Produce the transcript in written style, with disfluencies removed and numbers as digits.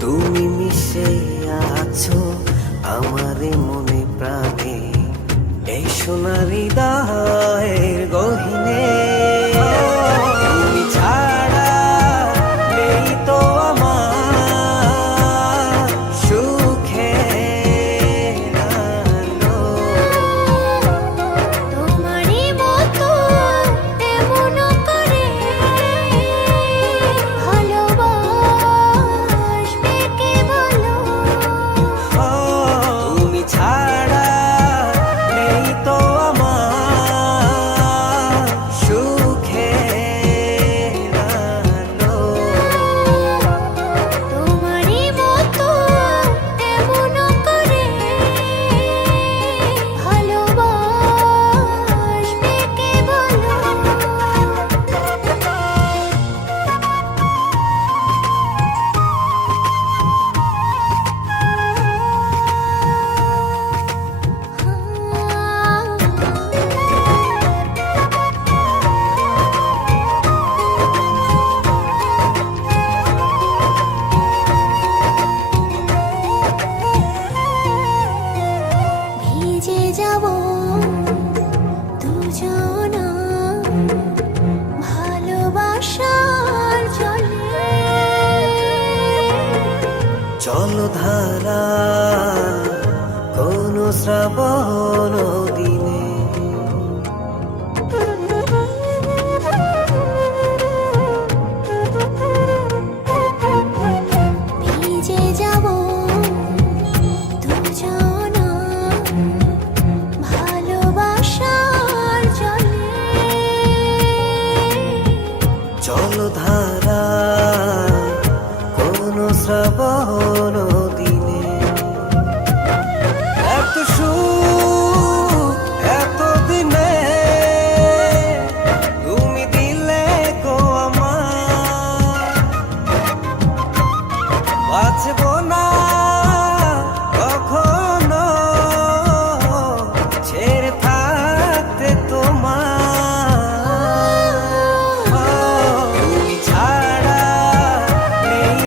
তুমি মিশে আছো আমারে মনে প্রাণে, এই সোনারি হৃদয়ের গহিনে। তুমি ছাড়া নেই তো আমার সুখের আলো। তোমারই মতো এমন করে ভালোবাসবে কে বলো? তুমি ছাড়া নেই তো আমার সুখের আলো। তোমারই মতো এমন করে ভালোবাসবে কে বলো? ভিজে যাব দুজনা ভালোবাসার জলে। জলধারা কোন শ্রাবণ দিনে, ভিজে যাব দুজনা ভালোবাসার জলে। জলধারা